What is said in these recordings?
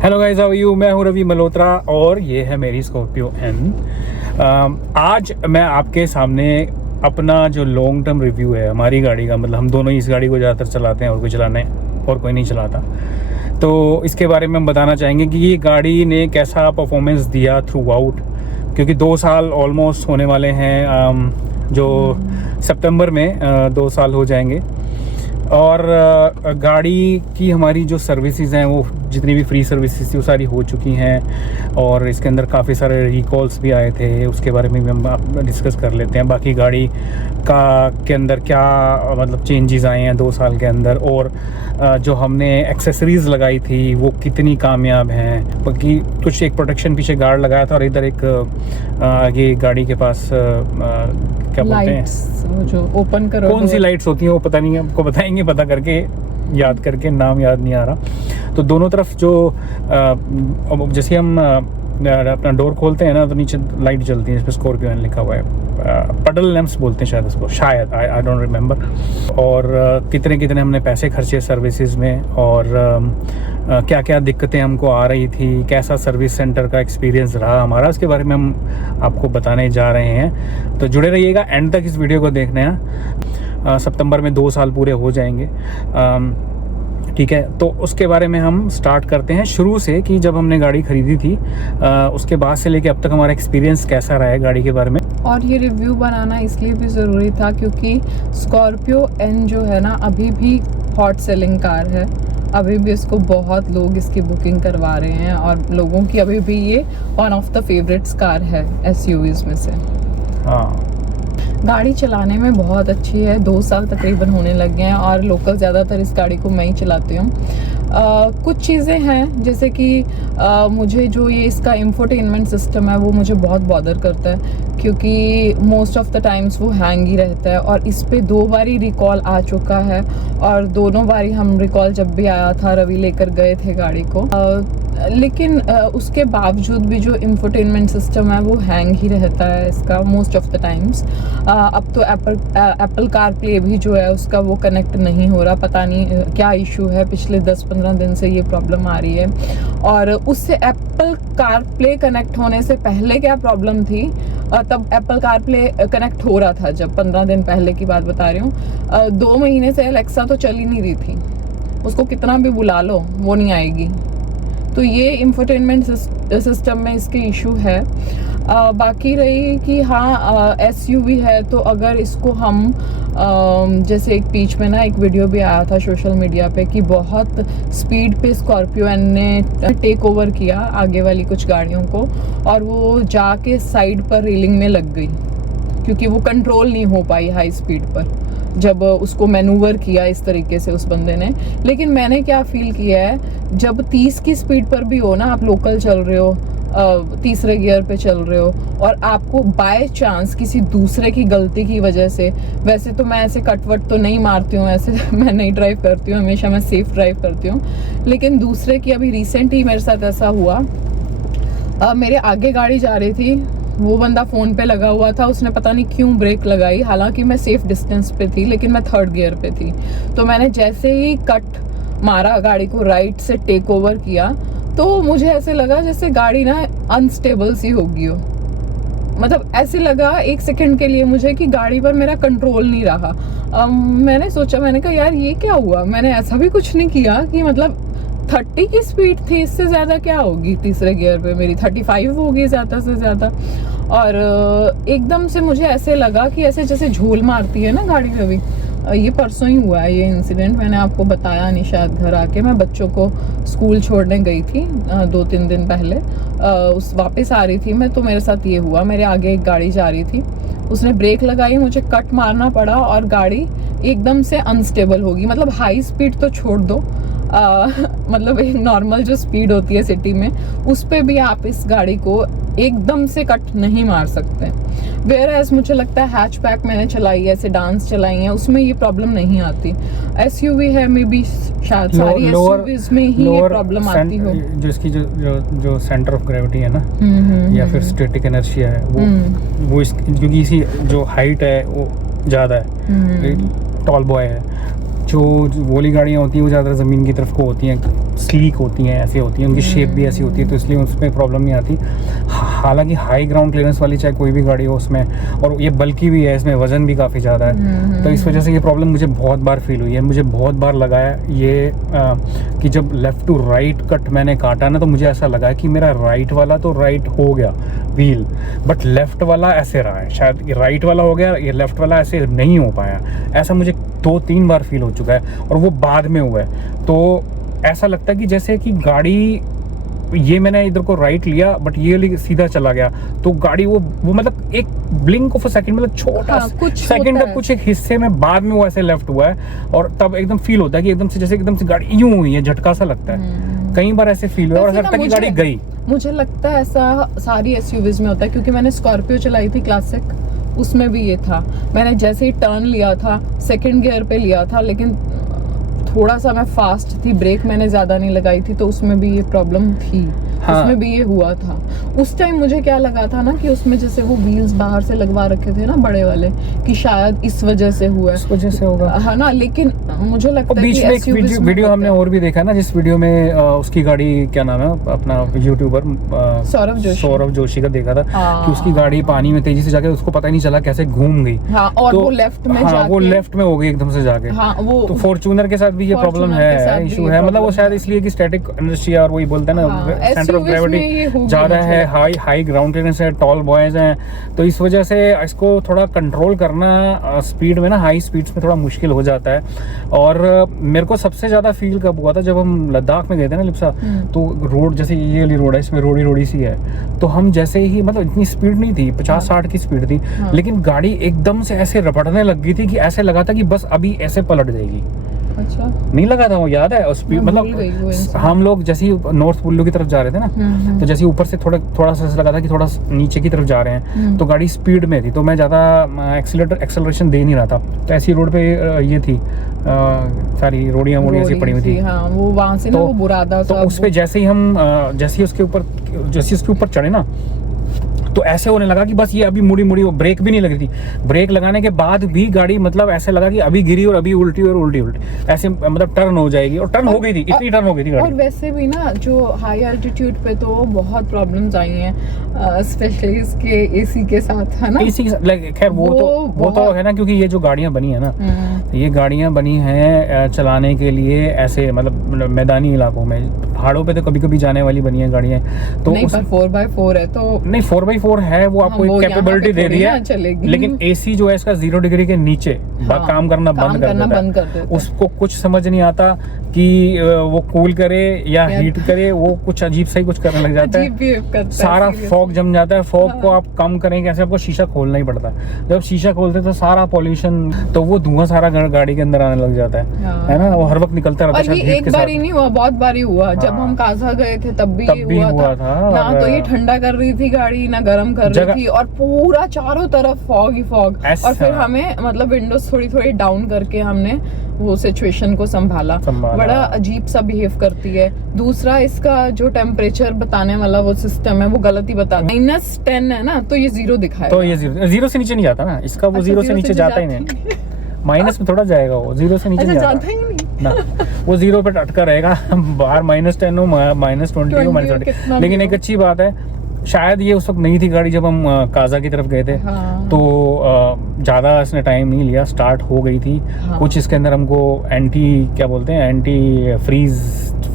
Hello guys, how are you. मैं हूं रवि मल्होत्रा और ये है मेरी स्कॉर्पियो एन। आज मैं आपके सामने अपना जो लॉन्ग टर्म रिव्यू है हमारी गाड़ी का, मतलब हम दोनों ही इस गाड़ी को ज़्यादातर चलाते हैं और कोई नहीं चलाता, तो इसके बारे में हम बताना चाहेंगे कि ये गाड़ी ने कैसा परफॉर्मेंस दिया थ्रू आउट, क्योंकि 2 साल ऑलमोस्ट होने वाले हैं। जो सितंबर में 2 साल हो जाएंगे। और गाड़ी की हमारी जो सर्विसेज हैं, वो जितनी भी फ्री सर्विसेज थी वो सारी हो चुकी हैं और इसके अंदर काफ़ी सारे रिकॉल्स भी आए थे, उसके बारे में भी हम डिस्कस कर लेते हैं। बाकी गाड़ी के अंदर क्या मतलब चेंजेस आए हैं 2 साल के अंदर, और जो हमने एक्सेसरीज़ लगाई थी वो कितनी कामयाब हैं। बाकी कुछ एक प्रोटेक्शन पीछे गार्ड लगाया था और इधर एक आगे गाड़ी के पास क्या बोलते हैं, वो जो ओपन करो, कौन सी लाइट्स होती हैं वो पता नहीं है, आपको बताएंगे, पता करके याद करके, नाम याद नहीं आ रहा। तो दोनों तरफ जो जैसे हम अपना डोर खोलते हैं ना, तो नीचे लाइट जलती है, इस पर स्कॉर्पियो लिखा हुआ है। पडल लैंप्स बोलते हैं शायद इसको, शायद आई डोंट रिमेंबर। और कितने कितने हमने पैसे खर्चे सर्विसेज में, और क्या क्या दिक्कतें हमको आ रही थी, कैसा सर्विस सेंटर का एक्सपीरियंस रहा हमारा, उसके बारे में हम आपको बताने जा रहे हैं। तो जुड़े रहिएगा, एंड तक इस वीडियो को देखना है। सितंबर में 2 साल पूरे हो जाएंगे, ठीक है। तो उसके बारे में हम स्टार्ट करते हैं शुरू से, कि जब हमने गाड़ी खरीदी थी उसके बाद से लेके अब तक हमारा एक्सपीरियंस कैसा रहा है गाड़ी के बारे में। और ये रिव्यू बनाना इसलिए भी ज़रूरी था क्योंकि स्कॉर्पियो एन जो है ना, अभी भी हॉट सेलिंग कार है। अभी भी इसको बहुत लोग इसकी बुकिंग करवा रहे हैं और लोगों की अभी भी ये one of the favourites car है SUVs में से। हाँ, गाड़ी चलाने में बहुत अच्छी है। 2 साल तकरीबन होने लग गए हैं और लोकल ज़्यादातर इस गाड़ी को मैं ही चलाती हूँ। कुछ चीज़ें हैं जैसे कि मुझे जो ये इसका इंफोटेनमेंट सिस्टम है वो मुझे बहुत बॉदर करता है, क्योंकि मोस्ट ऑफ द टाइम्स वो हैंग ही रहता है। और इस पे 2 बारी रिकॉल आ चुका है और दोनों बारी हम रिकॉल जब भी आया था रवि लेकर गए थे गाड़ी को, लेकिन उसके बावजूद भी जो इंफोटेनमेंट सिस्टम है वो हैंग ही रहता है इसका मोस्ट ऑफ द टाइम्स। अब तो एप्पल कार प्ले भी जो है उसका वो कनेक्ट नहीं हो रहा, पता नहीं क्या इशू है। पिछले 10-15 दिन से ये प्रॉब्लम आ रही है। और उससे एप्पल कार प्ले कनेक्ट होने से पहले क्या प्रॉब्लम थी, तब एप्पल कार प्ले कनेक्ट हो रहा था, जब 15 दिन पहले की बात बता रही हूँ। 2 महीने से एलेक्सा तो चल ही नहीं रही थी, उसको कितना भी बुला लो वो नहीं आएगी। तो ये इंफोटेनमेंट सिस्टम में इसके इशू है। बाकी रही कि हाँ SUV है, तो अगर इसको हम जैसे एक बीच में ना एक वीडियो भी आया था सोशल मीडिया पे कि बहुत स्पीड पे स्कॉर्पियो एन ने टेक ओवर किया आगे वाली कुछ गाड़ियों को, और वो जाके साइड पर रेलिंग में लग गई क्योंकि वो कंट्रोल नहीं हो पाई हाई स्पीड पर, जब उसको मैनूवर किया इस तरीके से उस बंदे ने। लेकिन मैंने क्या फील किया है, जब 30 की स्पीड पर भी हो ना, आप लोकल चल रहे हो, तीसरे गियर पे चल रहे हो, और आपको बाय चांस किसी दूसरे की गलती की वजह से, वैसे तो मैं ऐसे कटवट तो नहीं मारती हूँ, ऐसे मैं नहीं ड्राइव करती हूँ, हमेशा मैं सेफ ड्राइव करती हूँ, लेकिन दूसरे की, अभी रिसेंट ही मेरे साथ ऐसा हुआ। मेरे आगे गाड़ी जा रही थी, वो बंदा फ़ोन पे लगा हुआ था, उसने पता नहीं क्यों ब्रेक लगाई, हालांकि मैं सेफ डिस्टेंस पे थी लेकिन मैं 3rd गियर पे थी। तो मैंने जैसे ही कट मारा, गाड़ी को राइट से टेक ओवर किया, तो मुझे ऐसे लगा जैसे गाड़ी ना अनस्टेबल सी होगी हो। मतलब ऐसे लगा 1 सेकंड के लिए मुझे कि गाड़ी पर मेरा कंट्रोल नहीं रहा। मैंने सोचा, मैंने कहा यार ये क्या हुआ, मैंने ऐसा भी कुछ नहीं किया कि मतलब 30 की स्पीड थी, इससे ज़्यादा क्या होगी, तीसरे गियर पे मेरी 35 होगी ज़्यादा से ज़्यादा। और एकदम से मुझे ऐसे लगा कि ऐसे जैसे झोल मारती है ना गाड़ी कभी। ये परसों ही हुआ है ये इंसिडेंट, मैंने आपको बताया नहीं शायद। घर आके मैं बच्चों को स्कूल छोड़ने गई थी 2-3 दिन पहले, वापस आ रही थी मैं, तो मेरे साथ ये हुआ। मेरे आगे एक गाड़ी जा रही थी, उसने ब्रेक लगाई, मुझे कट मारना पड़ा और गाड़ी एकदम से अनस्टेबल होगी। मतलब हाई स्पीड तो छोड़ दो, मतलब एक नॉर्मल जो स्पीड होती है सिटी में, उस पे भी आप इस गाड़ी को एकदम से कट नहीं मार सकते। वेयर एज मुझे लगता है हैचबैक मैंने चलाई है, सेडान्स चलाई हैं, उसमें ये प्रॉब्लम नहीं आती। SUV है, मे बी शायद सारी SUVs में ही ये प्रॉब्लम आती हो, जो इसकी जो सेंटर ऑफ ग्रेविटी है ना, या फिर स्टैटिक इनर्शिया है, वो क्योंकि इसी जो हाइट है वो ज़्यादा है, टॉल बॉय है, जो वाली गाड़ियाँ होती हैं वो ज़्यादा ज़मीन की तरफ को होती हैं, स्लीक होती हैं, ऐसी होती हैं, उनकी शेप भी ऐसी होती है, तो इसलिए उसमें प्रॉब्लम नहीं आती। हालांकि हाई ग्राउंड क्लियरेंस वाली चाहे कोई भी गाड़ी हो उसमें, और ये बल्कि भी है, इसमें वजन भी काफ़ी ज़्यादा है, तो इस वजह से ये प्रॉब्लम मुझे बहुत बार फील हुई है। मुझे बहुत बार लगा है ये कि जब लेफ़्ट टू राइट कट मैंने काटा ना, तो मुझे ऐसा लगा है कि मेरा राइट वाला तो राइट हो गया व्हील, बट लेफ़्ट वाला ऐसे रहा है, शायद ये राइट वाला हो गया, ये लेफ़्ट वाला ऐसे नहीं हो पाया। ऐसा मुझे 2-3 बार फील हो चुका है, और वो बाद में हुआ है। तो ऐसा लगता है कि जैसे कि गाड़ी, ये मैंने इधर को राइट लिया बट ये सीधा चला गया, तो गाड़ी वो मतलब एक ब्लिंक ऑफ अ सेकंड, मतलब छोटा कुछ सेकंड का कुछ एक हिस्से में बाद में वो ऐसे लेफ्ट हुआ है, और तब एकदम फील होता है कि एकदम से जैसे एकदम से गाड़ी यूं हुई है, झटका सा लगता है। कई बार ऐसे फील हुआ और लगता है कि गाड़ी गई। मुझे लगता है ऐसा सारी एसयूवीज में होता है, क्योंकि मैंने स्कॉर्पियो चलाई थी क्लासिक, उसमें भी ये था। मैंने जैसे ही टर्न लिया था, सेकंड गियर पे लिया था, लेकिन थोड़ा सा मैं फास्ट थी, ब्रेक मैंने ज्यादा नहीं लगाई थी, तो उसमें भी ये प्रॉब्लम थी। हाँ। उसमें भी ये हुआ था। उस टाइम मुझे क्या लगा था ना कि उसमें जैसे वो व्हील्स बाहर से लगवा रखे थे ना बड़े वाले, कि शायद इस वजह से हुआ है, इस वजह से होगा, है ना। लेकिन मुझे लगता है बीच में एक वीडियो हमने और भी देखा ना, जिस वीडियो में उसकी गाड़ी, क्या नाम है अपना यूट्यूबर, सौरभ जोशी का देखा था कि उसकी गाड़ी पानी में तेजी से जाके उसको पता ही नहीं चला कैसे घूम गई। और वो लेफ्ट में जाके, वो लेफ्ट में हो गई एकदम से जाके। तो फॉर्च्यूनर के साथ भी ये प्रॉब्लम है, इशू है, मतलब वो शायद इसलिए कि स्टैटिक इनर्शिया, और वही बोलते हैं ना, सेंटर ऑफ ग्रेविटी ज्यादा है, हाई ग्राउंड क्लियरेंस है, टॉल बॉयज हैं, तो इस वजह से इसको थोड़ा कंट्रोल करना स्पीड में ना, हाई स्पीड्स में थोड़ा मुश्किल हो जाता है। और मेरे को सबसे ज्यादा फील कब हुआ था, जब हम लद्दाख में गए थे ना लिप्सा, तो रोड जैसे ये वाली रोड है, इसमें रोडी सी है, तो हम जैसे ही, मतलब इतनी स्पीड नहीं थी, 50-60 की स्पीड थी, लेकिन गाड़ी एकदम से ऐसे रपटने लग गई थी कि ऐसे लगा था कि बस अभी ऐसे पलट जाएगी। अच्छा, नहीं लगा था वो, याद है उस मतलब हम लोग जैसे ही नॉर्थ कुल्लू की तरफ जा रहे थे ना, तो जैसे ऊपर से थोड़ा सा लगा था कि थोड़ा नीचे की तरफ जा रहे हैं, तो गाड़ी स्पीड में थी, तो मैं ज्यादा एक्सेलरेशन दे नहीं रहा था, तो ऐसी रोड पे ये थी, सारी रोडियां मोड़ियां ऐसी पड़ी हुई थी। हाँ, वो वहां से ना वो बुरादा, तो उस पे जैसे ही हम जैसे उसके ऊपर चढ़े ना, तो ऐसे होने लगा कि बस ये अभी मुड़ी वो ब्रेक भी नहीं लग रही थी। ब्रेक लगाने के बाद भी गाड़ी मतलब ऐसे लगा कि अभी गिरी और अभी उल्टी ऐसे मतलब टर्न हो जाएगी, और टर्न हो गई थी, इतनी टर्न हो गई थी गाड़ी। और वैसे भी ना जो हाई एल्टीट्यूड पे तो बहुत प्रॉब्लम्स आई हैं, स्पेशली इसके एसी के साथ, है ना। एसी खैर वो तो है ना, क्योंकि ये जो गाड़ियां बनी है ना, ये गाड़ियां बनी हैं चलाने के लिए ऐसे, मतलब मैदानी इलाकों में, पहाड़ों पे तो कभी कभी जाने वाली बनी है गाड़ियां, तो नहीं, पर 4x4 है, तो नहीं 4x4 है, वो आपको एक कैपेबिलिटी दे दी है, लेकिन एसी जो है इसका 0 डिग्री के नीचे काम करना बंद कर देता है। उसको कुछ समझ नहीं आता कि वो कूल करे या हीट करे, वो कुछ अजीब सा ही कुछ करने लग जाता है, सारा फॉग जम जाता है। फॉग को आप कम करें कैसे, आपको शीशा खोलना ही पड़ता है, जब शीशा खोलते तो सारा पॉल्यूशन, तो वो धुआं सारा गाड़ी के अंदर आने लग जाता है ना, वो हर वक्त निकलता रहता है। एक बार ही नहीं हुआ, बहुत बार ही हुआ, जब हम काजा गए थे तब भी हुआ था ना, तो ये ठंडा कर रही थी गाड़ी ना गर्म कर रही थी, और पूरा चारों तरफ फॉग ही फॉग, और फिर हमें मतलब विंडोज थोड़ी डाउन करके हमने वो सिचुएशन को संभाला। बड़ा अजीब सा बिहेव करती है। दूसरा, इसका जो टेम्परेचर बताने वाला वो सिस्टम है, वो गलत ही बताता है। -10 है ना, तो ये 0 दिखाएगा, तो ये 0 से नीचे नहीं जाता ना इसका, वो 0 से नीचे जाता ही नहीं, माइनस में थोड़ा जाएगा, वो 0 से नीचे नहीं जाता ही नहीं ना, वो 0 पे अटका रहेगा। बाहर -10 हो, -20 हो, -20, लेकिन एक अच्छी बात है, शायद ये उस वक्त नहीं थी गाड़ी जब हम काजा की तरफ गए थे, तो ज़्यादा इसने टाइम नहीं लिया, स्टार्ट हो गई थी। कुछ इसके अंदर हमको एंटी फ्रीज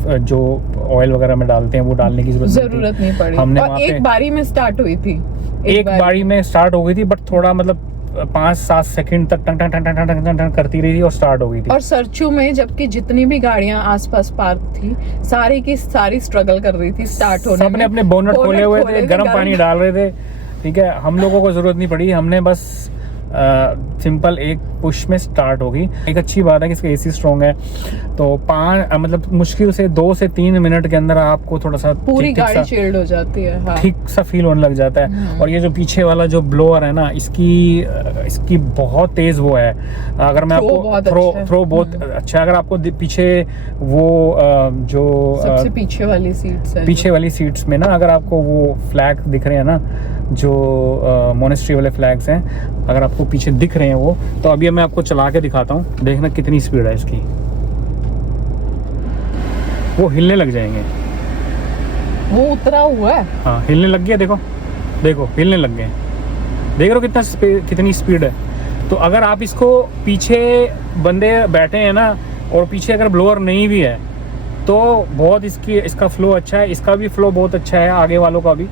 जो ऑयल वगैरह में डालते हैं, वो डालने की जरूरत नहीं पड़ी। हमने एक बारी में स्टार्ट हुई थी, एक बारी में स्टार्ट हो गई थी, बट थोड़ा मतलब 5-7 सेकंड तक टंग टंग टंग टंग टंग टंग टंग करती रही और स्टार्ट हो गई थी। और सरचू में जबकि जितनी भी गाड़ियां आसपास पार्क थी, सारी की सारी स्ट्रगल कर रही थी स्टार्ट होने में। सबने अपने बोनट खोले हुए थे, गर्म पानी डाल रहे थे, ठीक है। हम लोगों को जरूरत नहीं पड़ी, हमने बस सिंपल एक पुश में स्टार्ट होगी। एक अच्छी बात है कि इसका एसी स्ट्रॉन्ग है, तो मतलब मुश्किल से 2 से 3 मिनट के अंदर आपको थोड़ा सा पूरी गाड़ी चिल्ड हो जाती है, हाँ। ठीक सा फील होने लग जाता है। और ये जो पीछे वाला जो ब्लोअर है ना, इसकी बहुत तेज वो है। अगर मैं आपको थ्रो बहुत अच्छा, अगर आपको पीछे वो जो सबसे पीछे वाली सीट्स में ना, अगर आपको वो फ्लैग दिख रहे हैं ना, जो मोनेस्ट्री वाले फ्लैग्स हैं, अगर आपको पीछे दिख रहे हैं वो, तो अभी मैं आपको चला के दिखाता हूँ, देखना कितनी स्पीड है इसकी। वो हिलने लग जाएंगे। वो उतरा हुआ है। हाँ हिलने लग गया, देखो देखो हिलने लग गए, देख रहे हो कितनी स्पीड है। तो अगर आप इसको पीछे बंदे बैठे हैं ना और पीछे अगर ब्लोअर नहीं भी है तो बहुत इसका फ्लो अच्छा है, इसका भी फ्लो बहुत अच्छा है, आगे वालों का भी।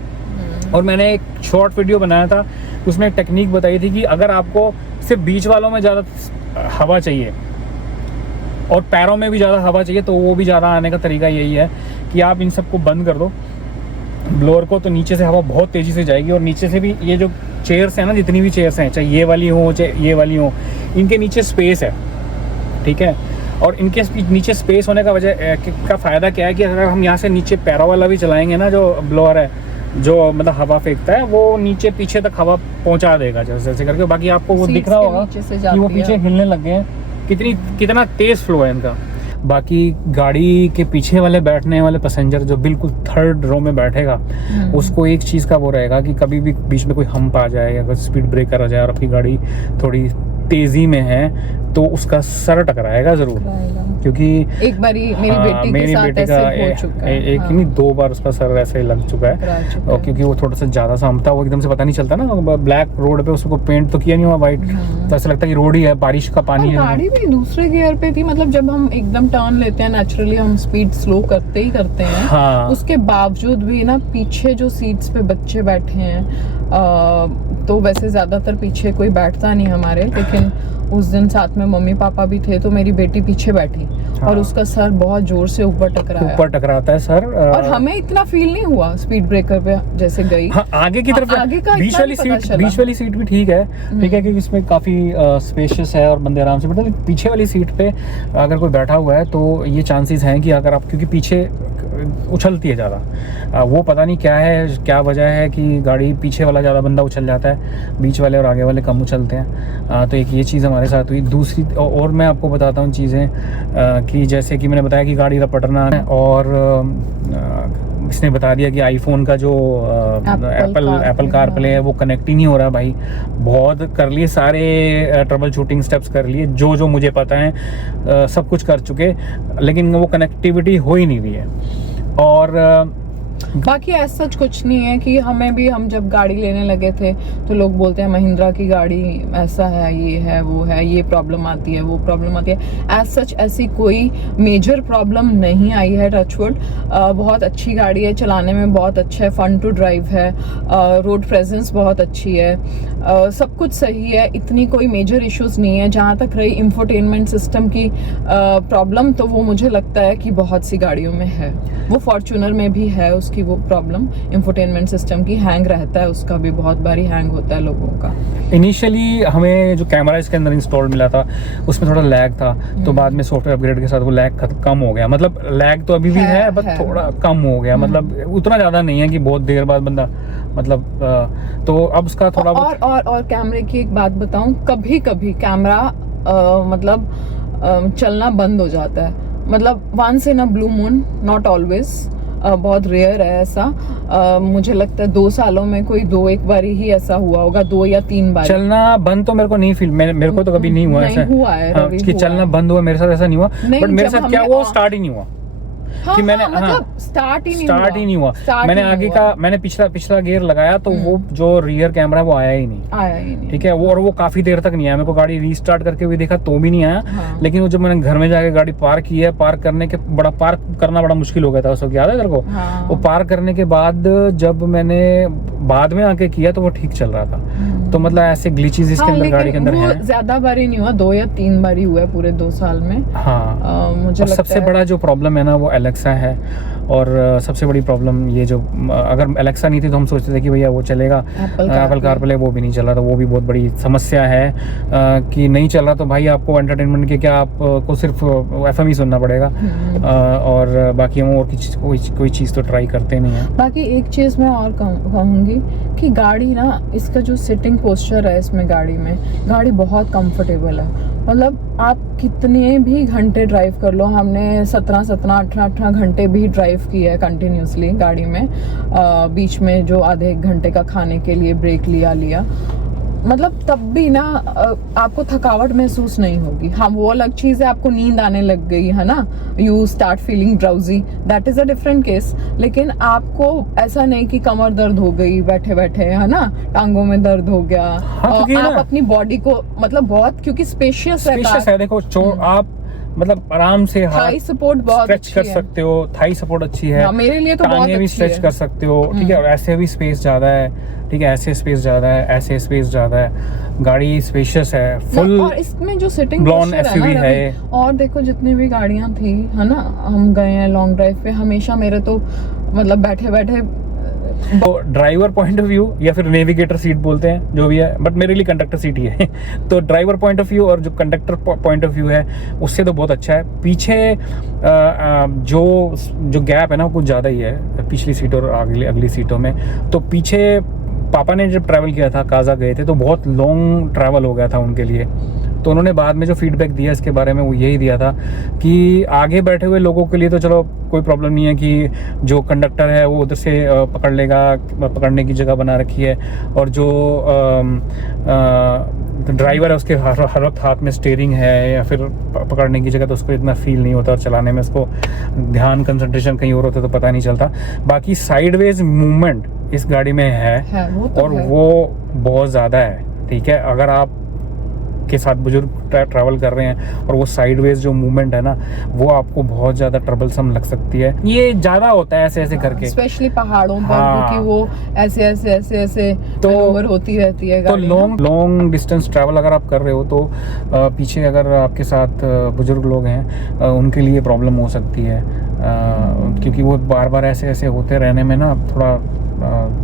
और मैंने एक शॉर्ट वीडियो बनाया था, उसमें एक टेक्निक बताई थी कि अगर आपको सिर्फ बीच वालों में ज़्यादा हवा चाहिए और पैरों में भी ज़्यादा हवा चाहिए तो वो भी ज़्यादा आने का तरीका यही है कि आप इन सबको बंद कर दो ब्लोअर को, तो नीचे से हवा बहुत तेज़ी से जाएगी। और नीचे से भी ये जो चेयर्स हैं ना, जितनी भी चेयर्स हैं, चाहे ये वाली हो चाहे ये वाली हो, इनके नीचे स्पेस है, ठीक है। और इनके नीचे स्पेस होने का वजह का फ़ायदा क्या है कि अगर हम यहाँ से नीचे पैरों वाला भी चलाएंगे ना, जो ब्लोअर है जो मतलब हवा फेंकता है, वो नीचे पीछे तक हवा पहुँचा देगा जैसे जैसे करके। बाकी आपको वो दिख रहा होगा कि वो पीछे हिलने लग गए हैं, कितना तेज़ फ्लो है इनका। बाकी गाड़ी के पीछे वाले बैठने वाले पैसेंजर जो बिल्कुल थर्ड रो में बैठेगा, उसको एक चीज़ का वो रहेगा कि कभी भी बीच में कोई हम्प आ जाए या कोई स्पीड ब्रेकर आ जाए और आपकी गाड़ी थोड़ी तेज़ी में है तो उसका सर टकराएगा ज़रूर, क्योंकि एक बारी मेरी बेटी का हो चुका है। एक नहीं 2 बार उसका सर ऐसे ही लग चुका है। और क्योंकि वो थोड़ा सा ज़्यादा सा हम्प था, वो एकदम से पता नहीं चलता ना, ब्लैक रोड पे उसको पेंट तो किया नहीं हुआ वाइट, तो ऐसा लगता है कि रोड ही है, बारिश का पानी है। गाड़ी भी दूसरे गियर पे थी, मतलब जब हम एकदम टर्न लेते हैं नेचुरली हम स्पीड स्लो करते हैं। हाँ। उसके बावजूद भी ना पीछे जो सीट्स पे बच्चे बैठे हैं, तो वैसे ज्यादातर पीछे कोई बैठता नहीं हमारे, लेकिन उस दिन साथ में मम्मी पापा भी थे तो मेरी बेटी पीछे बैठी। हाँ। और उसका सर बहुत जोर से ऊपर टकराता है सर। और हमें इतना फील नहीं हुआ स्पीड ब्रेकर पे जैसे गई। हाँ, आगे की तरफ आगे का बीच वाली सीट भी ठीक है, ठीक है, क्योंकि इसमें काफी स्पेशियस है और बंदे आराम से बैठे। पीछे वाली सीट पे अगर कोई बैठा हुआ है तो ये चांसेस हैं कि अगर आप, क्योंकि पीछे उछलती है ज़्यादा, वो पता नहीं क्या वजह है कि गाड़ी पीछे वाला ज़्यादा बंदा उछल जाता है, बीच वाले और आगे वाले कम उछलते हैं। तो एक ये चीज़ हमारे साथ हुई। दूसरी और मैं आपको बताता हूँ चीज़ें कि जैसे कि मैंने बताया कि गाड़ी रपटना है, और इसने बता दिया कि आईफोन का जो एप्पल कार प्ले है वो कनेक्ट ही नहीं हो रहा। भाई बहुत कर लिए, सारे ट्रबल शूटिंग स्टेप्स कर लिए जो मुझे पता है, सब कुछ कर चुके, लेकिन वो कनेक्टिविटी हो ही नहीं रही है। और बाकी ऐसा कुछ नहीं है कि हम जब गाड़ी लेने लगे थे तो लोग बोलते हैं महिंद्रा की गाड़ी ऐसा है, ये है, वो है, ये प्रॉब्लम आती है, वो प्रॉब्लम आती है। एज सच ऐसी कोई मेजर प्रॉब्लम नहीं आई है, टचवुड। बहुत अच्छी गाड़ी है, चलाने में बहुत अच्छा है, फन टू ड्राइव है, रोड प्रेजेंस बहुत अच्छी है, सब कुछ सही है, इतनी कोई मेजर इश्यूज नहीं है। जहाँ तक रही इंफोटेनमेंट सिस्टम की प्रॉब्लम, तो वो मुझे लगता है कि बहुत सी गाड़ियों में है, वो फॉर्च्यूनर में भी है उसकी वो प्रॉब्लम, इंफोटेनमेंट सिस्टम की। हैंग रहता है उसका भी, बहुत बारी हैंग होता है लोगों का। इनिशियली हमें जो कैमरा इसके अंदर इंस्टॉल मिला था उसमें थोड़ा लैग था, तो बाद में सॉफ्टवेयर अपग्रेड के साथ वो लैग कम हो गया। मतलब लैग तो अभी भी है बट थोड़ा कम हो गया, मतलब उतना ज़्यादा नहीं है कि बहुत देर बाद बंदा, मतलब तो अब उसका थोड़ा और कैमरे की एक बात बताऊं, कभी कभी कैमरा मतलब चलना बंद हो जाता है, मतलब once in a blue moon, not always, बहुत रेयर है ऐसा। मुझे लगता है 2 सालों में कोई 2-1 बार ही ऐसा हुआ होगा, 2 या 3 बार। चलना बंद तो मेरे को नहीं फील, मेरे को तो कभी नहीं हुआ ऐसा। हुआ है हाँ, कि चलना बंद हुआ, मेरे साथ ऐसा नहीं हुआ। बट मेरे साथ क्या हुआ, स्टार्ट ही नहीं हुआ। हाँ, कि मैंने मतलब स्टार्ट ही नहीं हुआ। मैंने आगे का मैंने पिछला गियर लगाया तो वो जो रियर कैमरा वो आया ही नहीं। ठीक है, वो और वो काफी देर तक नहीं आया। मेरे को गाड़ी रीस्टार्ट करके भी देखा तो भी नहीं आया। हाँ। लेकिन वो जब मैंने घर में जाके गाड़ी पार्क की है, पार्क करना बड़ा मुश्किल हो गया था उस वक्त, याद है तेरे को? हाँ। वो पार्क करने के बाद जब मैंने बाद में आके किया तो वो ठीक चल रहा था। तो मतलब ऐसे ग्लिचेस इसके अंदर गाड़ी के अंदर है। ज्यादा बारी नहीं हुआ, 2 या 3 बारी हुआ है पूरे 2 साल में। हाँ, मुझे सबसे बड़ा जो प्रॉब्लम है ना वो एलेक्सा है। और सबसे बड़ी प्रॉब्लम ये जो, अगर एलेक्सा नहीं थी तो हम सोचते थे कि भैया वो चलेगा, एप्पल कारप्ले, वो भी नहीं चल रहा था। वो भी बहुत बड़ी समस्या है कि नहीं चल रहा तो भाई आपको एंटरटेनमेंट के क्या आपको सिर्फ FM ही सुनना पड़ेगा, और बाकी हम और कोई चीज़ तो ट्राई करते नहीं है। बाकी एक चीज़ मैं और कहूँगी कि गाड़ी ना, इसका जो सिटिंग पोस्चर है इसमें गाड़ी बहुत कंफर्टेबल है। मतलब आप कितने भी घंटे ड्राइव कर लो, हमने 17-18 घंटे भी ड्राइव किया है कंटिन्यूसली गाड़ी में, बीच में जो आधे 1 घंटे का खाने के लिए ब्रेक लिया, मतलब तब भी ना आपको थकावट महसूस नहीं होगी। हाँ, वो अलग चीज है, आपको नींद आने लग गई है ना, you start feeling drowsy, that is a different case. लेकिन आपको ऐसा नहीं कि कमर दर्द हो गई बैठे बैठे, है ना, टांगों में दर्द हो गया। क्योंकि आप अपनी बॉडी को मतलब बहुत, क्योंकि स्पेशियस है, देखो आप मतलब आराम से थाई सपोर्ट बहुत स्ट्रेच कर सकते हो, थाई सपोर्ट अच्छी है, मेरे लिए तो बहुत भी स्ट्रेच कर सकते हो, ठीक है। और ऐसे भी स्पेस ज्यादा है, ठीक है, ऐसे स्पेस ज्यादा है, ऐसे स्पेस ज्यादा है, गाड़ी स्पेशियस है फुल। और इसमें जो सिटिंग ब्लॉन एसयूवी है। और देखो जितनी भी गाड़ियां थी, है ना, हम गए हैं लॉन्ग ड्राइव पे, हमेशा मेरे तो मतलब बैठे बैठे तो ड्राइवर पॉइंट ऑफ व्यू या फिर नेविगेटर सीट बोलते हैं जो भी है, बट मेरे लिए कंडक्टर सीट ही है तो ड्राइवर पॉइंट ऑफ व्यू और जो कंडक्टर पॉइंट ऑफ व्यू है उससे तो बहुत अच्छा है। पीछे जो गैप है ना वो कुछ ज़्यादा ही है पिछली सीट और अगली सीटों में। तो पीछे पापा ने जब ट्रैवल किया था, काजा गए थे, तो बहुत लॉन्ग ट्रैवल हो गया था उनके लिए। तो उन्होंने बाद में जो फीडबैक दिया इसके बारे में वो यही दिया था कि आगे बैठे हुए लोगों के लिए तो चलो कोई प्रॉब्लम नहीं है कि जो कंडक्टर है वो उधर से पकड़ लेगा, पकड़ने की जगह बना रखी है, और जो ड्राइवर है उसके हर वक्त हाथ में स्टीयरिंग है या फिर पकड़ने की जगह, तो उसको इतना फील नहीं होता, और चलाने में उसको ध्यान कंसंट्रेशन कहीं और होता तो पता नहीं चलता। बाकी साइडवेज मूवमेंट इस गाड़ी में है वो तो और है। वो बहुत ज़्यादा है, ठीक है। अगर आप के साथ बुजुर्ग ट्रैवल कर रहे हैं और वो साइडवेज जो मूवमेंट है ना वो आपको बहुत ज्यादा ट्रबलसम लग सकती है। ये ज्यादा होता है ऐसे ऐसे करके, स्पेशली पहाड़ों पर, क्योंकि वो ऐसे ऐसे ऐसे ऐसे तो मैनूवर होती रहती है तो गाड़ी। लॉन्ग डिस्टेंस ट्रैवल अगर आप कर रहे हो तो पीछे अगर आपके साथ बुजुर्ग लोग हैं उनके लिए प्रॉब्लम हो सकती है, क्योंकि वो बार बार ऐसे ऐसे होते रहने में ना थोड़ा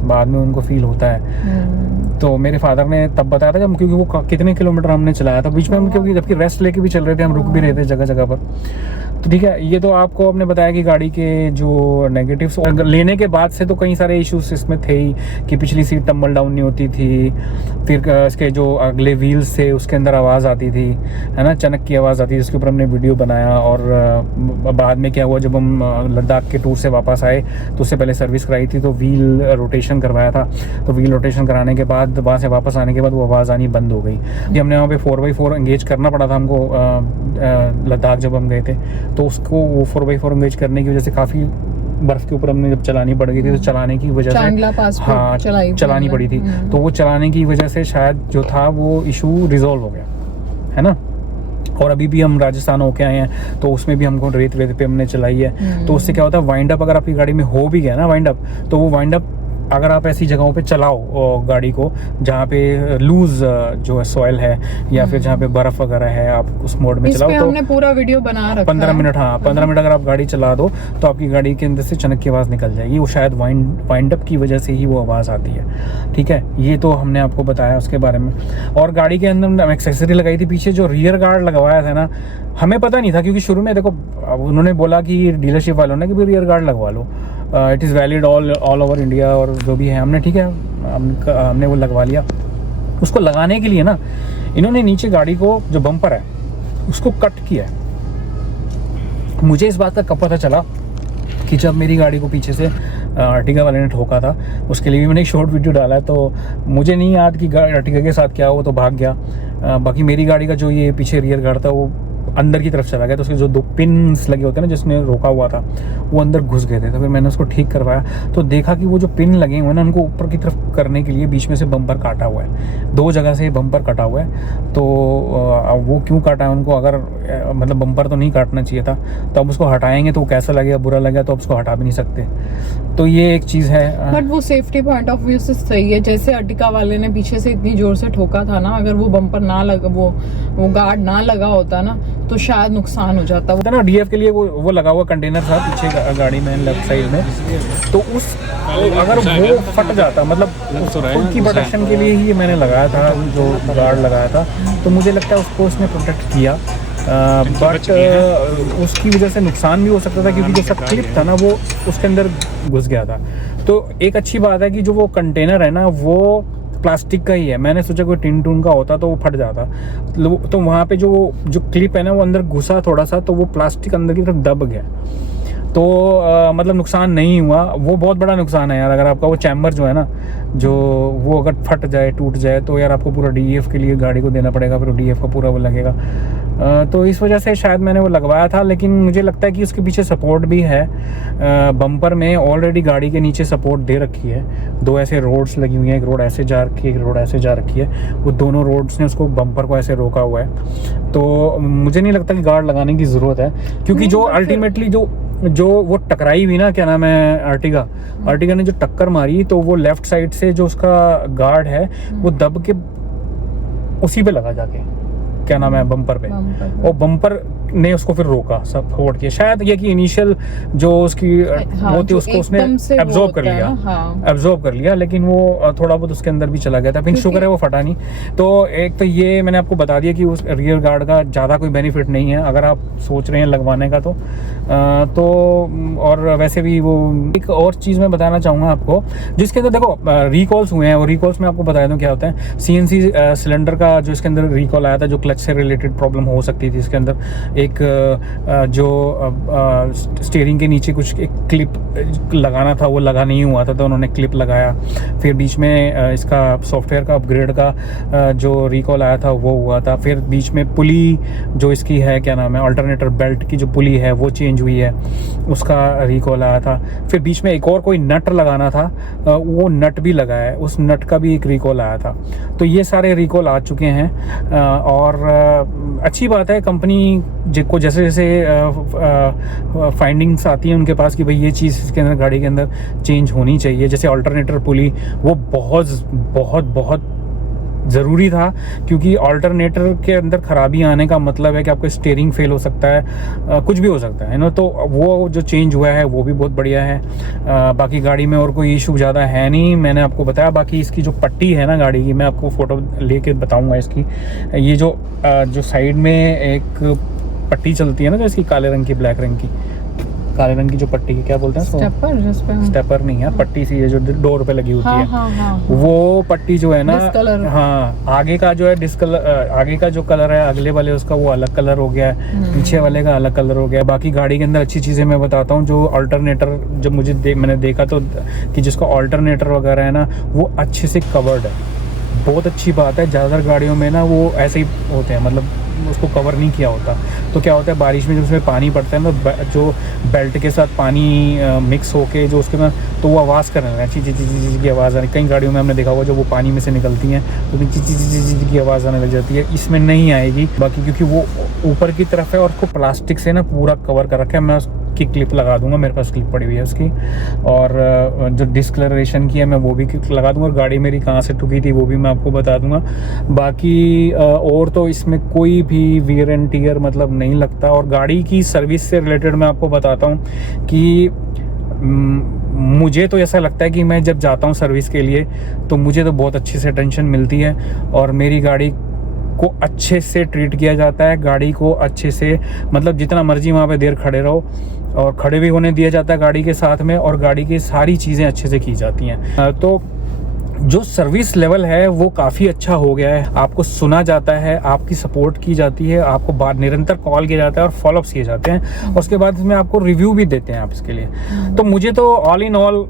बाद में उनको फील होता है। तो मेरे फादर ने तब बताया था जब, क्योंकि वो कितने किलोमीटर हमने चलाया था बीच में हम, क्योंकि जबकि रेस्ट लेके भी चल रहे थे, हम रुक भी रहे थे जगह जगह पर। तो ठीक है, ये तो आपको हमने बताया कि गाड़ी के जो नेगेटिव्स लेने के बाद से तो कई सारे इश्यूज इसमें थे ही, कि पिछली सीट टम्बल डाउन नहीं होती थी, फिर इसके जो अगले व्हील्स थे उसके अंदर आवाज़ आती थी, है ना, चनक की आवाज़ आती थी, उसके ऊपर हमने वीडियो बनाया। और बाद में क्या हुआ, जब हम लद्दाख के टूर से वापस आए तो उससे पहले सर्विस कराई थी, तो व्हील रोटेशन करवाया था, तो व्हील रोटेशन कराने के बाद वहाँ से वापस आने के बाद वो आवाज़ आनी बंद हो गई। हमने वहाँ पे 4x4 एंगेज करना पड़ा था हमको लद्दाख जब हम गए थे, तो उसको वो 4x4 एंगेज करने की वजह से काफ़ी बर्फ के ऊपर हमने जब चलानी पड़ गई थी, तो चलाने की वजह से हाँ चलानी पड़ी थी, तो वो चलाने की वजह से शायद जो था वो इशू रिजॉल्व हो गया, है ना। और अभी भी हम राजस्थान होके आए हैं तो उसमें भी हमको रेत पे हमने चलाई है, तो उससे क्या होता है, वाइंड अप अगर आपकी गाड़ी में हो भी गया ना वाइंड अप, तो वो वाइंड अप अगर आप ऐसी जगहों पे चलाओ गाड़ी को जहाँ पे लूज जो है सॉइल है या फिर जहाँ पे बर्फ वगैरह है, आप उस मोड में चलाओ, तो हमने पूरा वीडियो बना रखा 15 मिनट, हाँ 15 मिनट अगर आप गाड़ी चला दो तो आपकी गाड़ी के अंदर से चनक की आवाज़ निकल जाएगी, वो शायद वाइंड अप की वजह से ही वो आवाज़ आती है, ठीक है। ये तो हमने आपको बताया उसके बारे में। और गाड़ी के अंदर एक्सेसरी लगाई थी, पीछे जो रियर गार्ड लगवाया था ना, हमें पता नहीं था, क्योंकि शुरू में देखो उन्होंने बोला कि डीलरशिप वालों ने कि भाई रियर गार्ड लगवा लो, it is valid all over India और जो भी है, हमने ठीक है हमने वो लगवा लिया। उसको लगाने के लिए ना इन्होंने नीचे गाड़ी को जो बम्पर है उसको कट किया है। मुझे इस बात का कब पता चला कि जब मेरी गाड़ी को पीछे से अर्टिगा वाले ने ठोका था, उसके लिए भी मैंने एक शॉर्ट वीडियो डाला है, तो मुझे नहीं याद कि अर्टिगा के साथ क्या हुआ, तो भाग गया। बाकी मेरी गाड़ी का जो ये पीछे रियर गार्ड था वो अंदर की तरफ चला गया, तो उसके जो 2 पिन्स लगे होते हैं ना जिसने रोका हुआ था वो अंदर घुस गए थे। तो फिर मैंने उसको ठीक करवाया, तो देखा कि वो जो पिन लगे हुए हैं ना उनको ऊपर की तरफ करने के लिए बीच में से बम्पर काटा हुआ है, 2 जगह से बम्पर कटा हुआ है। तो वो क्यों काटा है उनको, अगर मतलब बम्पर तो नहीं काटना चाहिए था, तो अब उसको हटाएंगे तो कैसा लगेगा, बुरा लगेगा, तो अब उसको हटा भी नहीं सकते। तो ये एक चीज़ है, बट वो सेफ्टी पॉइंट ऑफ व्यू से सही है। जैसे अर्टिगा वाले ने पीछे से इतनी जोर से ठोका था ना, अगर वो बम्पर ना लगा, वो गार्ड ना लगा होता ना, तो शायद नुकसान हो जाता। वो ना डीएफ के लिए वो लगा हुआ कंटेनर था पीछे गाड़ी में लेफ्ट साइड में, तो उस अगर वो फट जाता, मतलब उनकी प्रोटेक्शन के लिए ही मैंने लगाया था, जो गार्ड लगाया था, तो मुझे लगता है उसको उसने प्रोटेक्ट किया। बट उसकी वजह से नुकसान भी हो सकता था, क्योंकि जैसा क्लिप था ना वो उसके अंदर घुस गया था। तो एक अच्छी बात है कि जो वो कंटेनर है ना वो प्लास्टिक का ही है, मैंने सोचा कोई टिन टून का होता तो वो फट जाता, तो वहाँ पे जो क्लिप है ना वो अंदर घुसा थोड़ा सा, तो वो प्लास्टिक अंदर की तरफ दब गया। तो मतलब नुकसान नहीं हुआ। वो बहुत बड़ा नुकसान है यार, अगर आपका वो चैम्बर जो है ना, जो वो अगर फट जाए, टूट जाए, तो यार आपको पूरा DEF के लिए गाड़ी को देना पड़ेगा, फिर DEF का पूरा वो लगेगा। तो इस वजह से शायद मैंने वो लगवाया था, लेकिन मुझे लगता है कि उसके पीछे सपोर्ट भी है। बम्पर में ऑलरेडी गाड़ी के नीचे सपोर्ट दे रखी है, 2 ऐसे रोड्स लगी हुई हैं, एक रोड ऐसे जा रखी है, एक रोड ऐसे जा रखी है। वो दोनों रोड्स ने उसको बम्पर को ऐसे रोका हुआ है। तो मुझे नहीं लगता कि गार्ड लगाने की ज़रूरत है, क्योंकि जो अल्टीमेटली जो वो टकराई हुई ना, क्या नाम है, अर्टिगा ने जो टक्कर मारी, तो वो लेफ्ट साइड से जो उसका गार्ड है वो दब के उसी पे लगा जाके, क्या नाम है, बम्पर पे। और बम्पर ने उसको फिर रोका, सपोर्ट किया। शायद ये कि इनिशियल जो उसकी वो थी उसको उसने एब्जॉर्ब कर लिया, एब्जॉर्ब कर लिया, लेकिन वो थोड़ा बहुत उसके अंदर भी चला गया था। फिर शुक्र है वो फटा नहीं। तो एक तो ये मैंने आपको बता दिया कि उस रियर गार्ड का ज़्यादा कोई बेनिफिट नहीं है अगर आप सोच रहे हैं लगवाने का। तो और वैसे भी वो एक और चीज़ मैं बताना चाहूँगा आपको, जिसके अंदर देखो रिकॉल्स हुए हैं, और रिकॉल्स में आपको बता दूँ क्या होता है। CNC सिलेंडर का जो इसके अंदर रिकॉल आया था, जो क्लच से रिलेटेड प्रॉब्लम हो सकती थी इसके अंदर, एक जो स्टीयरिंग के नीचे कुछ एक क्लिप लगाना था, वो लगा नहीं हुआ था, तो उन्होंने क्लिप लगाया। फिर बीच में इसका सॉफ्टवेयर का अपग्रेड का जो रिकॉल आया था वो हुआ था। फिर बीच में पुली जो इसकी है, क्या नाम है, अल्टरनेटर बेल्ट की जो पुली है वो चेंज हुई है, उसका रिकॉल आया था। फिर बीच में एक और कोई नट लगाना था, वो नट भी लगा है, उस नट का भी एक रिकॉल आया था। तो ये सारे रिकॉल आ चुके हैं, और अच्छी बात है। कंपनी को जैसे जैसे फाइंडिंग्स आती हैं उनके पास कि भाई ये चीज़ इसके अंदर, गाड़ी के अंदर चेंज होनी चाहिए, जैसे अल्टरनेटर पुली, वो बहुत बहुत बहुत ज़रूरी था, क्योंकि अल्टरनेटर के अंदर ख़राबी आने का मतलब है कि आपका स्टीयरिंग फेल हो सकता है, कुछ भी हो सकता है ना। तो वो जो चेंज हुआ है वो भी बहुत बढ़िया है। बाकी गाड़ी में और कोई इशू ज़्यादा है नहीं, मैंने आपको बताया। बाकी इसकी जो पट्टी है ना गाड़ी की, मैं आपको फ़ोटो लेके बताऊँगा इसकी। ये जो साइड में एक पट्टी चलती है ना, जो इसकी काले रंग की, ब्लैक रंग की, काले रंग की जो पट्टी की क्या बोलते हैं उसको, स्टेपर नहीं है, पट्टी सी है जो डोर पे लगी होती है। वो पट्टी जो है ना, हाँ, आगे का जो है आगे का जो कलर है अगले वाले उसका, वो अलग कलर हो गया है, पीछे वाले का अलग कलर हो गया है। बाकी गाड़ी के अंदर अच्छी चीज़ें मैं बताता हूँ। जो अल्टरनेटर, जब मैंने देखा तो कि जिसका अल्टरनेटर वगैरह है ना, वो अच्छे से कवर्ड है, बहुत अच्छी बात है। ज़्यादातर गाड़ियों में ना वो ऐसे ही होते हैं, मतलब उसको कवर नहीं किया होता। तो क्या होता है, बारिश में जब उसमें पानी पड़ता है ना, जो बेल्ट के साथ पानी मिक्स होके जो उसके में, तो वो आवाज़ करने लगा, ची ची ची ची की आवाज़ आने। कई गाड़ियों में हमने देखा हुआ, जब वो पानी में से निकलती हैं तो ची ची ची की आवाज़ आने लग जाती है। इसमें नहीं आएगी। बाकी क्योंकि वो ऊपर की तरफ है और उसको प्लास्टिक से ना पूरा कवर कर रखा है। मैं की क्लिप लगा दूंगा, मेरे पास क्लिप पड़ी हुई है उसकी, और जो डिस्कलरेशन की है मैं वो भी क्लिप लगा दूंगा, और गाड़ी मेरी कहाँ से ठुकी थी वो भी मैं आपको बता दूंगा। बाकी और तो इसमें कोई भी वियर एंड टियर मतलब नहीं लगता। और गाड़ी की सर्विस से रिलेटेड मैं आपको बताता हूँ कि मुझे तो ऐसा लगता है कि मैं जब जाता हूँ सर्विस के लिए तो मुझे तो बहुत अच्छे से अटेंशन मिलती है, और मेरी गाड़ी को अच्छे से ट्रीट किया जाता है। गाड़ी को अच्छे से, मतलब जितना मर्जी वहाँ पे देर खड़े रहो, और खड़े भी होने दिया जाता है गाड़ी के साथ में, और गाड़ी की सारी चीज़ें अच्छे से की जाती हैं। तो जो सर्विस लेवल है वो काफ़ी अच्छा हो गया है। आपको सुना जाता है, आपकी सपोर्ट की जाती है, आपको बार निरंतर कॉल किया जाता है और फॉलोअप्स किए जाते हैं। उसके बाद इसमें आपको रिव्यू भी देते हैं आप इसके लिए। तो मुझे तो ऑल इन ऑल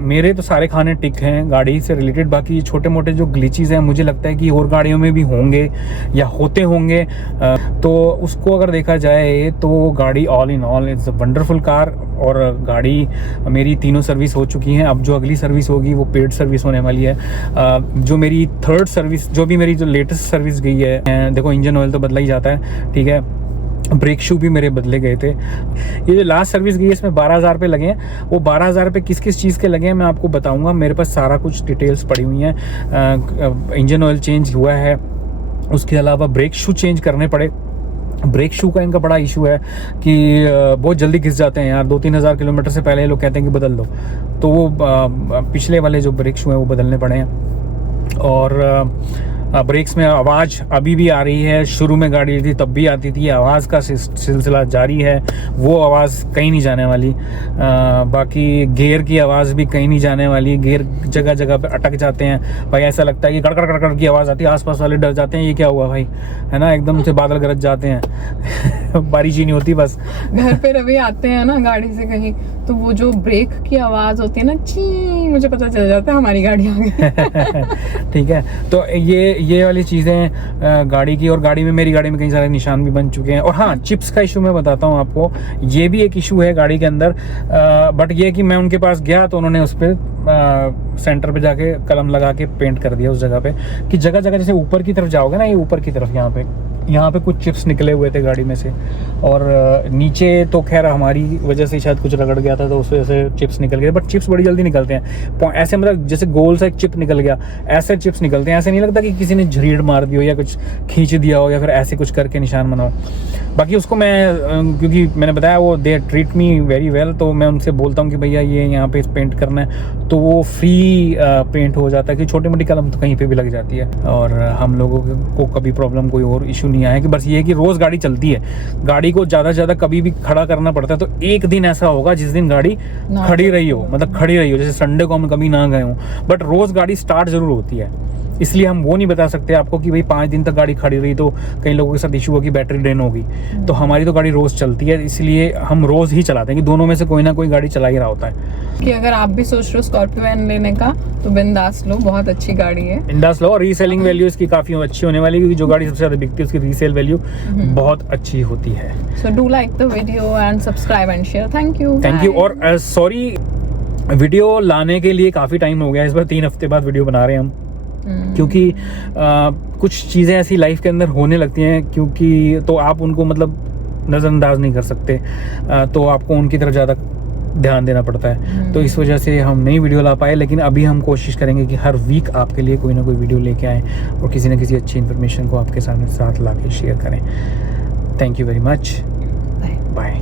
मेरे तो सारे खाने टिक हैं गाड़ी से रिलेटेड। बाकी छोटे मोटे जो ग्लिचेस हैं मुझे लगता है कि और गाड़ियों में भी होंगे या होते होंगे, तो उसको अगर देखा जाए तो गाड़ी all in all it's a wonderful car. और गाड़ी मेरी तीनों सर्विस हो चुकी हैं। अब जो अगली सर्विस होगी वो पेड सर्विस होने वाली है। जो मेरी थर्ड सर्विस, जो भी मेरी जो लेटेस्ट सर्विस गई है, देखो इंजन ऑयल तो बदला ही जाता है, ठीक है, ब्रेक शू भी मेरे बदले गए थे। ये जो लास्ट सर्विस गई है इसमें 12,000 रुपये लगे हैं। वो 12,000 रुपये किस किस चीज़ के लगे हैं मैं आपको बताऊंगा। मेरे पास सारा कुछ डिटेल्स पड़ी हुई हैं। इंजन ऑयल चेंज हुआ है, उसके अलावा ब्रेक शू चेंज करने पड़े। ब्रेक शू का इनका बड़ा इशू है कि बहुत जल्दी घिस जाते हैं यार। 2-3 हज़ार किलोमीटर से पहले ये लोग कहते हैं कि बदल दो, तो वो पिछले वाले जो ब्रेक शू हैं वो बदलने पड़े हैं। और ब्रेक्स में आवाज़ अभी भी आ रही है, शुरू में गाड़ी थी तब भी आती थी, आवाज़ का सिलसिला जारी है, वो आवाज़ कहीं नहीं जाने वाली। बाकी गियर की आवाज़ भी कहीं नहीं जाने वाली, गियर जगह जगह पे अटक जाते हैं भाई, ऐसा लगता है कि कड़कड़ कड़कड़ की आवाज़ आती है, आसपास वाले डर जाते हैं ये क्या हुआ भाई, है ना, एकदम से बादल गरज जाते हैं बारिश ही नहीं होती बस। घर पे रवि आते हैं ना गाड़ी से कहीं, तो वो जो ब्रेक की आवाज होती है ना, ची, मुझे पता चल जाता है हमारी गाड़ी आ गई। ठीक है, तो ये वाली चीज़ें गाड़ी की, और गाड़ी में, मेरी गाड़ी में कई सारे निशान भी बन चुके हैं। और हाँ, चिप्स का इशू मैं बताता हूँ आपको, ये भी एक इशू है गाड़ी के अंदर। बट ये कि मैं उनके पास गया तो उन्होंने उस पर सेंटर पे जाके कलम लगा के पेंट कर दिया उस जगह पे, कि जगह जगह जैसे ऊपर की तरफ जाओगे ना, ये ऊपर की तरफ यहाँ पे कुछ चिप्स निकले हुए थे गाड़ी में से, और नीचे तो खैर हमारी वजह से शायद कुछ रगड़ गया था तो उस वजह से चिप्स निकल गए। बट चिप्स बड़ी जल्दी निकलते हैं ऐसे, मतलब जैसे गोल सा एक चिप निकल गया ऐसे चिप्स निकलते हैं, ऐसे नहीं लगता कि किसी ने झरीड़ मार दी हो या कुछ खींच दिया हो या फिर ऐसे कुछ करके निशान बनाओ। बाकी उसको मैं, क्योंकि मैंने बताया वो they treat me very well, तो मैं उनसे बोलता हूँ कि भैया ये यहाँ पे पेंट करना है, तो वो फ्री पेंट हो जाता है, कि छोटी मोटी कलम तो कहीं पे भी लग जाती है। और हम लोगों को कभी प्रॉब्लम, कोई और इशू नहीं आया। कि बस ये है कि रोज़ गाड़ी चलती है, गाड़ी को ज़्यादा से ज़्यादा कभी भी खड़ा करना पड़ता है, तो एक दिन ऐसा होगा जिस दिन गाड़ी खड़ी रही हो, मतलब खड़ी रही हो, जैसे संडे को हम कभी ना गए हों, बट रोज़ गाड़ी स्टार्ट ज़रूर होती है। इसलिए हम वो नहीं बता सकते आपको कि भाई 5 दिन तक गाड़ी खड़ी रही तो कई लोगों के साथ इशू होगी, बैटरी ड्रेन होगी। तो हमारी तो गाड़ी रोज़ चलती है, इसलिए हम रोज़ ही चलाते हैं, कि दोनों में से कोई ना कोई गाड़ी चला ही रहा होता है। कि अगर आप भी सोच रहे हो स्कॉर्पियो एन लेने का, तो बिंदास लो, बहुत अच्छी गाड़ी है। बिंदास लो, और रीसेलिंग वैल्यू इसकी काफ़ी अच्छी होने वाली है, क्योंकि जो गाड़ी सबसे ज़्यादा बिकती है उसकी रीसेल वैल्यू बहुत अच्छी होती है। So do like the video and subscribe and share. Thank you. और सॉरी, वीडियो लाने के लिए काफ़ी टाइम हो गया, इस बार 3 हफ्ते बाद वीडियो बना रहे हैं हम, क्योंकि कुछ चीज़ें ऐसी लाइफ के अंदर होने लगती हैं, क्योंकि तो आप उनको मतलब नज़रअंदाज नहीं कर सकते, तो आपको उनकी तरफ ज़्यादा ध्यान देना पड़ता है। तो इस वजह से हम नई वीडियो ला पाए, लेकिन अभी हम कोशिश करेंगे कि हर वीक आपके लिए कोई ना कोई वीडियो लेके आएँ और किसी न किसी अच्छी इन्फॉर्मेशन को आपके साथ ला के शेयर करें। Thank you very much, bye.